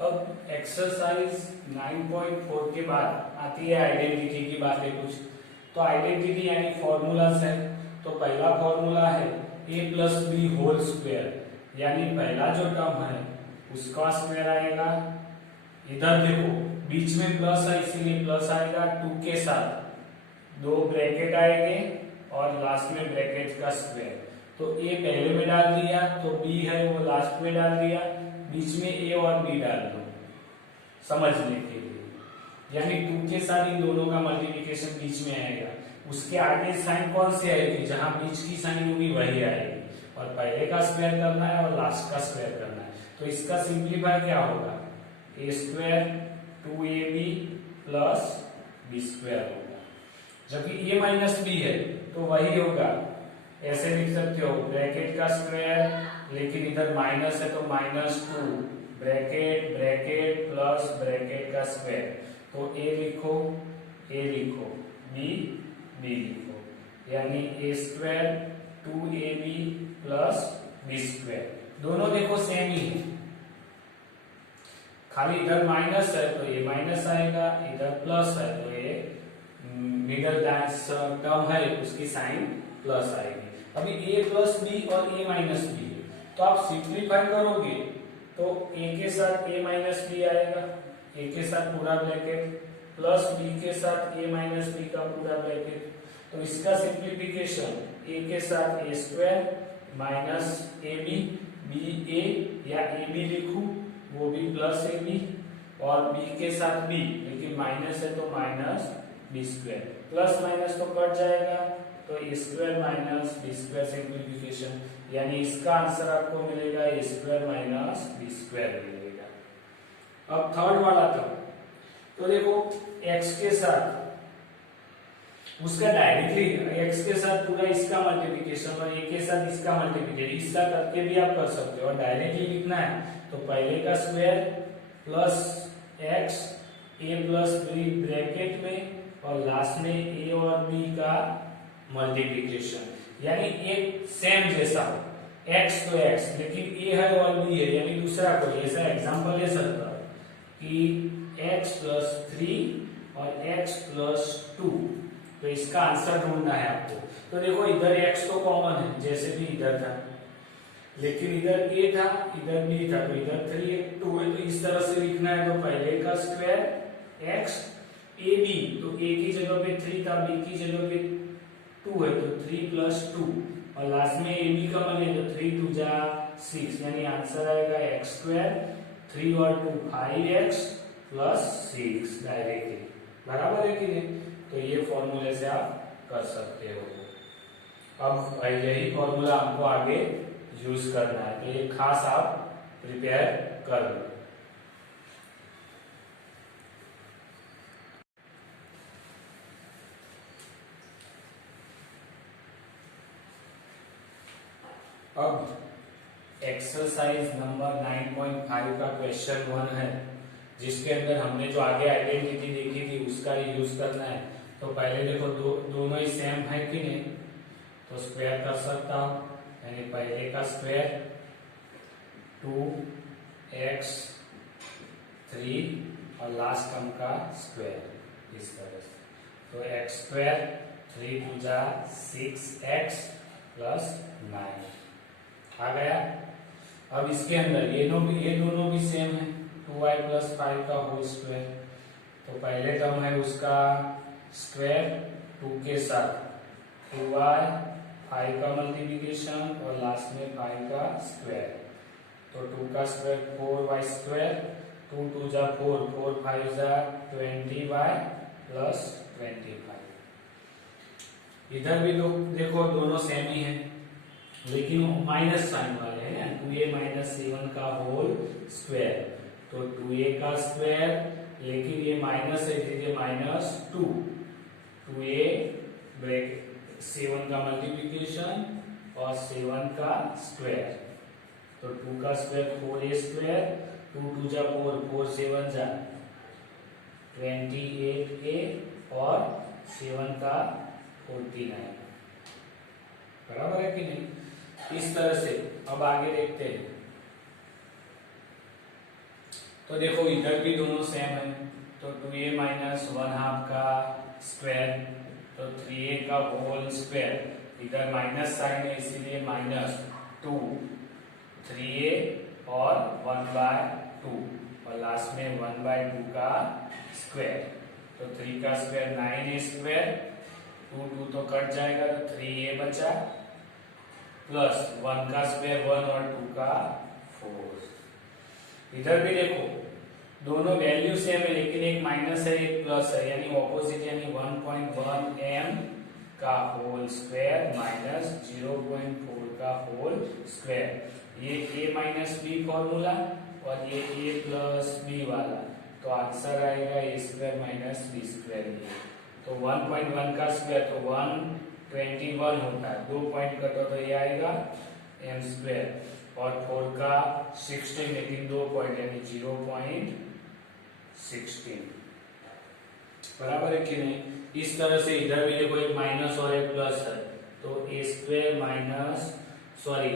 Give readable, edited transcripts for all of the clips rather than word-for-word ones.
अब एक्सरसाइज 9.4 के बाद आती है आइडेंटिटी की बातें कुछ। तो आइडेंटिटी यानी फॉर्मूलास है। तो पहला फॉर्मूला है a plus B whole square, यानी पहला जो टर्म है उसका स्क्वायर आएगा। इधर देखो बीच में प्लस है इसीलिए प्लस आएगा 2 के साथ, दो ब्रैकेट आएंगे और लास्ट में ब्रैकेट का स्क्वायर। तो a पहले में डाल दिया तो b है वो लास्ट में डाल दिया, बीच में a और b डाल दो समझने के लिए, यानी 2 के साथ इन दोनों का मल्टीप्लिकेशन बीच में आएगा। उसके आगे साइन कौन सी आएगी, जहां बीच की साइन होगी वही आएगी, और पहले का स्क्वायर करना है और लास्ट का स्क्वायर करना है। तो इसका सिंप्लीफाई क्या होगा, a square 2ab plus b square होगा। जबकि a माइनस b है तो वही होगा, ऐसे लिख सकते हो ब्रैकेट का स्क्वायर, लेकिन इधर माइनस है तो -2 ब्रैकेट ब्रैकेट प्लस ब्रैकेट का स्क्वायर। तो a लिखो b लिखो, यानी a square 2ab plus b square. दोनों देखो सेम ही है, खाली इधर माइनस है तो ये माइनस आएगा, इधर प्लस है तो ये मिडल टर्म है उसकी साइन प्लस आएगी। अभी a प्लस बी और a माइनस बी है, तो आप सिंप्लीफाई करोगे तो a के साथ a माइनस बी आएगा, a के साथ पूरा ब्रैकेट प्लस b के साथ a माइनस बी का पूरा ब्रैकेट। तो इसका सिंप्लीफिकेशन a के साथ a square minus ab, b a या ab लिखूं वो भी प्लस ab, और b के साथ b, लेकिन माइनस है तो minus b square, plus minus तो कट जाएगा तो a square minus b square simplification, यानी इसका आंसर आपको मिलेगा a square minus b square मिलेगा। अब थर्ड वाला टर्म, तो देखो x के साथ उसका डायरेक्टली x के साथ पूरा इसका मल्टीप्लिकेशन और a के साथ इसका मल्टीप्लिकेशन, इसका करके भी आप कर सकते हो, और डायरेक्टली लिखना है तो पहले का square plus x a plus b bracket में और लास्ट में a और b का मल्टीप्लिकेशन, यानी एक सेम जैसा हो, x तो x लेकिन a है और b है, यानी दूसरा कोई ऐसा एग्जांपल ले सकता हो कि x प्लस 3 और x प्लस 2, तो इसका आंसर ढूंढना है आपको। तो देखो इधर x तो कॉमन है जैसे भी इधर था, लेकिन इधर a था इधर b था, तो इधर 3 है 2 है, तो इस तरह से लिखना है। तो पहले का स्क्वायर x ab, तो a की जगह पे 3 था, b की जगह पे 2 है तो 3 प्लस 2, और लास्ट में ab का बने तो 3 2 जा 6, यानी आंसर आएगा x स्क्वायर 3 और 2 5x प्लस 6 डायरेक्टली, बराबर है कि नहीं। तो ये फॉर्मूले से आप कर सकते हो। अब यही फॉर्मूला हमको आगे यूज करना है, तो ये खास आप प्रिपेयर कर लो। अब एक्सरसाइज नंबर 9.5 का क्वेश्चन 1 है, जिसके अंदर हमने जो आगे आइडेंटिटी देखी थी उसका यूज करना है। तो पहले देखो दोनों ही सेम है कि नहीं, तो स्क्वायर कर सकता हूं, यानी पहले का स्क्वायर 2x 3 और लास्ट टर्म का स्क्वायर इस तरह से, तो x स्क्वायर 3 2 जा 6x प्लस 9 आ गया। अब इसके अंदर ये दोनों भी सेम है, 2y प्लस 5 का होल स्क्वायर, तो पहले टर्म है उसका स्क्वायर 2 के साथ 2y 5 का मल्टीप्लिकेशन और लास्ट में 5 का स्क्वायर, तो 2 का स्क्वायर 4y स्क्वायर 2 2 जा 4 4 5 जा 20y प्लस 25। इधर भी देखो दोनों सेम ही है, लेकिन माइनस साइन वाले हैं, 2a माइनस 7 का होल स्क्वायर, तो 2a का स्क्वायर, लेकिन ये माइनस है इसलिए -2, 2a ब्रैकेट 7 का मल्टीप्लिकेशन और 7 का स्क्वायर, तो 2 का स्क्वायर 4a स्क्वायर 2 2 जा 4 4 7 जा 28a और 7 का 49, बराबर है कि नहीं। इस तरह से अब आगे देखते हैं। तो देखो इधर भी दोनों सेम है, तो 2a माइनस 1/2 का स्क्वायर, तो 3a का होल स्क्वायर, इधर माइनस साइन है इसीलिए -2, 3a और 1/2 और लास्ट में 1/2 का स्क्वायर, तो 3 का स्क्वायर 9a स्क्वायर, 2 तो कट जाएगा तो 3a बचा, प्लस 1 का स्क्वायर 1 और 2 का 4। इधर भी देखो दोनों वैल्यू सेम है लेकिन एक माइनस है एक प्लस है, यानी ऑपोजिट, यानी 1.1 m का होल स्क्वायर माइनस 0.4 का होल स्क्वायर, ये a माइनस बी फॉर्मूला और ये a प्लस बी वाला, तो आंसर आएगा a square minus B square. तो 1.1 का स्क्वायर तो 121 होता है, 2 पॉइंट कटो तो ये आएगा m स्क्वायर, और 4 का 16 लेकिन 2 पॉइंट यानी 0.16, बराबर है कि नहीं। इस तरह से इधर भी देखो एक माइनस और एक प्लस है, तो a स्क्वायर माइनस, सॉरी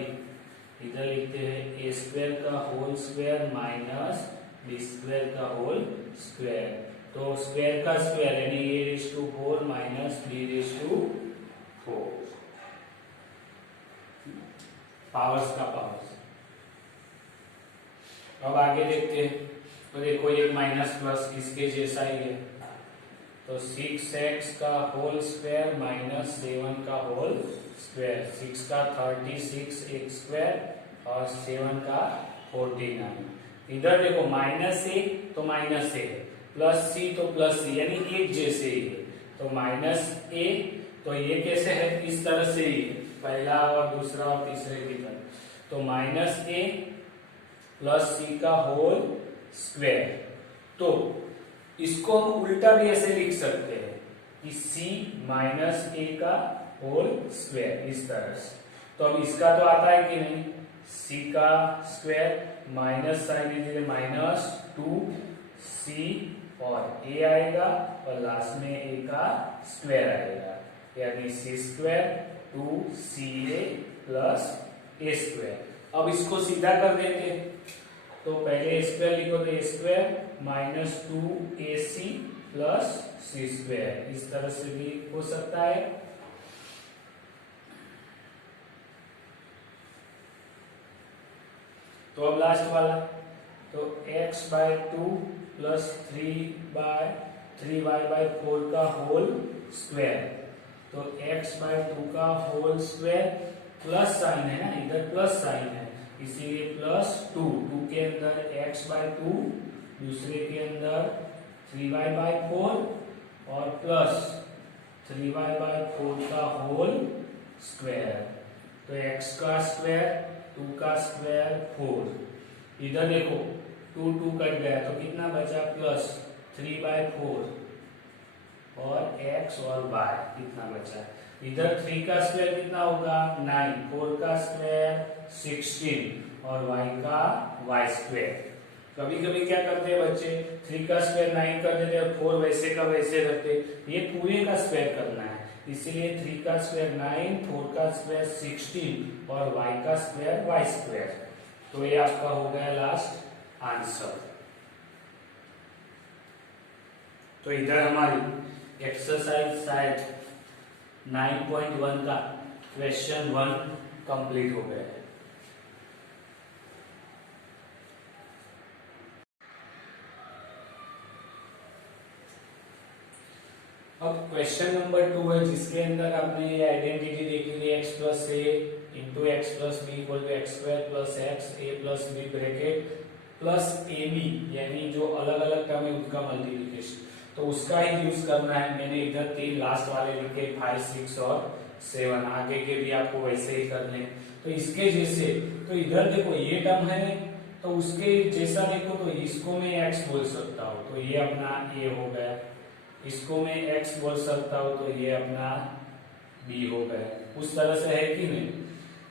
इधर लिखते हैं a स्क्वायर का whole square minus b square का होल स्क्वायर, तो स्क्वायर का स्क्वायर यानी a⁴ माइनस b⁴, पावर्स का पावर्स। अब आगे देखते हैं, तो देखो एक माइनस प्लस इसके जैसा ही है, तो 6x का होल स्क्वायर माइनस 7 का होल स्क्वायर, 6 का 36 एक स्क्वायर और 7 का 49। इधर देखो माइनस a तो माइनस a, प्लस c तो प्लस c, यानी एक जैसे ही है, तो माइनस a तो ये कैसे है, इस तरह से ही पहला और दूसरा और तीसरे की तरह, तो माइनस a प्लस c का होल स्क्वायर, तो इसको हम उल्टा भी ऐसे लिख सकते हैं कि c माइनस a का होल स्क्वायर, इस तरह से। तो अब इसका तो आता है कि नहीं, c का स्क्वायर माइनस साइन दीजिए -2c और a आएगा और लास्ट में a का स्क्वायर आएगा, यानी c square 2ca plus a square. अब इसको सीधा कर देते, तो पहले स्क्वायर लिखो तो a square minus 2ac plus c square, इस तरह से भी हो सकता है। तो अब लास्ट वाला, तो x/2 प्लस 3y/4 का होल स्क्वायर, तो x/2 का होल स्क्वायर प्लस साइन है ना, इधर प्लस साइन है इसीलिए +2, 2 के अंदर x/2, दूसरे के अंदर 3y/4 और प्लस 3y/4 का होल स्क्वायर, तो x का स्क्वायर 2 का स्क्वायर 4, इधर देखो 2 कट गया तो कितना बचा, प्लस 3/4 और x और y कितना बचा, इधर 3 का स्क्वायर कितना होगा 9, 4 का स्क्वायर 16 और y का y स्क्वायर। कभी कभी क्या करते हैं बच्चे, 3 का स्क्वायर 9 कर देते हैं, 4 वैसे का वैसे रखते, ये पूरे का स्क्वायर करना है, इसीलिए 3 का स्क्वायर 9, 4 का स्क्वायर 16 और y का स्क्वायर y स्क्वायर। तो ये आपका हो गया लास्ट आंसर। तो इधर हमारी एक्सरसाइज शायद 9.1 का क्वेश्चन 1 कंप्लीट हो गया है। अब क्वेश्चन नंबर 2 है जिसके अंदर आपने ये आइडेंटिटी देखी थी x plus a into X plus B equal to X square plus X A plus B bracket plus A B, यानी जो अलग अलग टर्म है उसका मल्टीप्लिकेशन, तो उसका ही यूज करना है। मैंने इधर 3 लास्ट वाले लिखे 5, 6 और 7, आगे के भी आपको वैसे ही करने। तो इसके जैसे, तो इधर देखो ये टर्म है तो उसके जैसा देखो, तो इसको मैं x बोल सकता हूँ तो ये अपना a हो गया, इसको मैं x बोल सकता हूँ तो ये अपना b हो गया। उस तरह से है कि नहीं,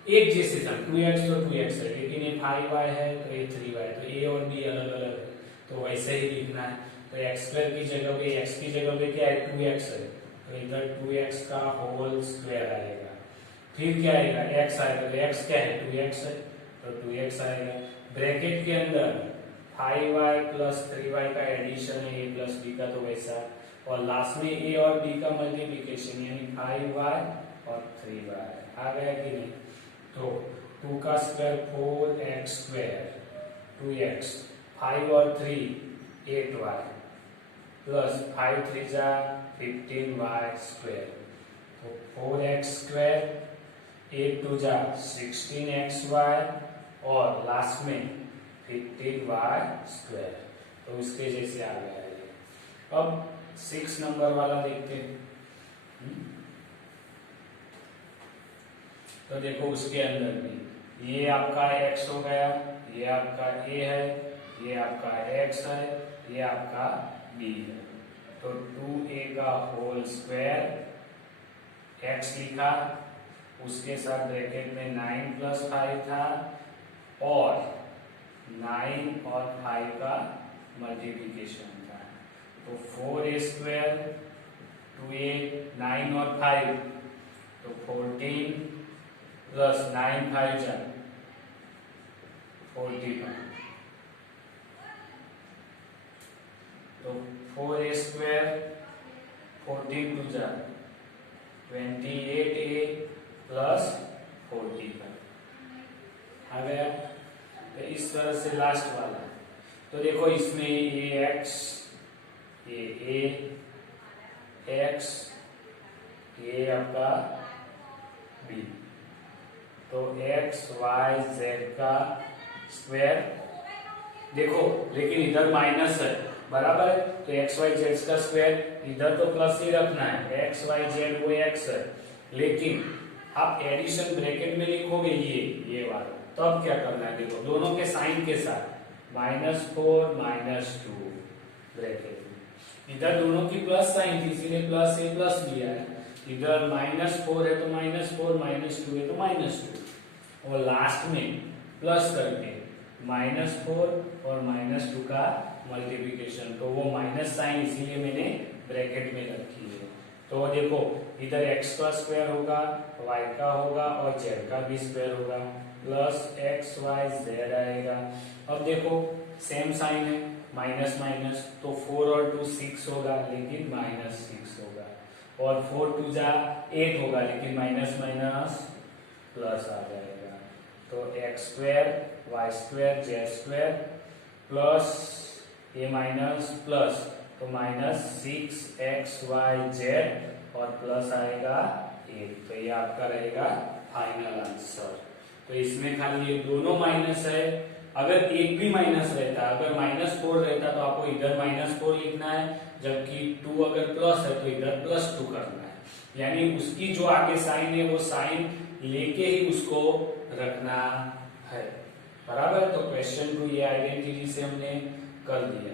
एक जैसे टर्म 2x तो 2x है, लेकिन ये 5y है तो ये 3y, तो a और b अलग अलग है, तो वैसे ही लिखना है। तो x स्क्वायर की जगह पे x की जगह पे क्या है 2x है, तो इधर 2x का होल स्क्वायर आएगा, फिर क्या आएगा x आएगा, तो x क्या है 2x है तो 2x आएगा, ब्रैकेट के अंदर 5y प्लस 3y का एडिशन है a प्लस b का, तो वैसा, और लास्ट में a और b का मल्टीप्लिकेशन यानी 5y और 3y आ गया कि नहीं। तो 2 का स्क्वायर 4x स्क्वायर 2x, 5 और 3 8y प्लस 5 3 जा 15y स्क्वायर, तो 4x स्क्वायर 8 2 जा 16xy और लास्ट में 15y स्क्वायर, तो उसके जैसे आ गया ये। अब 6 नंबर वाला देखते हैं। तो देखो उसके अंदर भी ये आपका x हो गया, ये आपका a है, ये आपका x है, ये आपका b है। तो 2a का होल स्क्वायर x लिखा, उसके साथ ब्रैकेट में 9 प्लस 5 था और 9 और 5 का मल्टीप्लिकेशन था, तो 4a स्क्वायर 2a 9 और 5 तो 14 प्लस 9 5 जा 45, तो 4a स्क्वायर 14 2 जा 28a प्लस 45 आ गया। तो इस तरह से लास्ट वाला, तो देखो इसमें ये x, ये a x, ये आपका b, तो x y z का स्क्वायर देखो, लेकिन इधर माइनस है बराबर है, तो x y z का स्क्वायर इधर तो प्लस ही रखना है, x y z वो x है, लेकिन आप एडिशन ब्रैकेट में लिखोगे ये वाला, तो अब क्या करना है देखो दोनों के साइन के साथ -4 -2 ब्रैकेट में, इधर दोनों की प्लस साइन थी इसीलिए प्लस से प्लस लिया है, इधर -4 है तो -4 -2 है तो -2 और लास्ट में प्लस करके -4 और -2 का मल्टीप्लिकेशन, तो वो माइनस साइन इसीलिए मैंने ब्रैकेट में रखी है। तो देखो इधर x का स्क्वायर होगा, y का होगा और z का भी स्क्वायर होगा, प्लस x y z आएगा। अब देखो सेम साइन है, माइनस माइनस, तो 4 और 2 6 होगा लेकिन -6 होगा, और 4 2 जा 8 होगा लेकिन माइनस माइनस प्लस आ जाएगा, तो x square y square z square plus ये माइनस प्लस, तो -6xyz और प्लस आएगा 8, तो ये आपका रहेगा फाइनल आंसर। तो इसमें खाली ये दोनों माइनस है, अगर एक भी माइनस रहता, अगर -4 रहता तो आपको इधर -4 लिखना है, जबकि 2 अगर प्लस है तो इधर +2 करना है, यानी उसकी जो आगे साइन है वो साइन लेके ही उसको रखना है, बराबर। तो क्वेश्चन 2 ये आइडेंटिटी से हमने कर दिया।